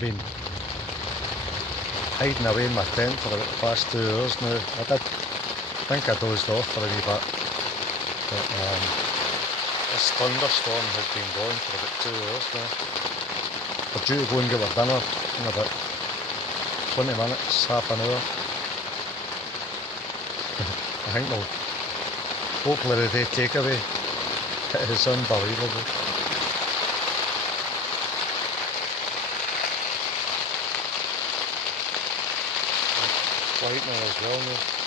been hiding away in my tent for about the past 2 hours now. I think I dozed off for a wee bit, but this thunderstorm has been going for about 2 hours now. We're due to go and get our dinner in about 20 minutes, half an hour. I think we'll hopefully the day takeaway. It is unbelievable. Lightning as well now.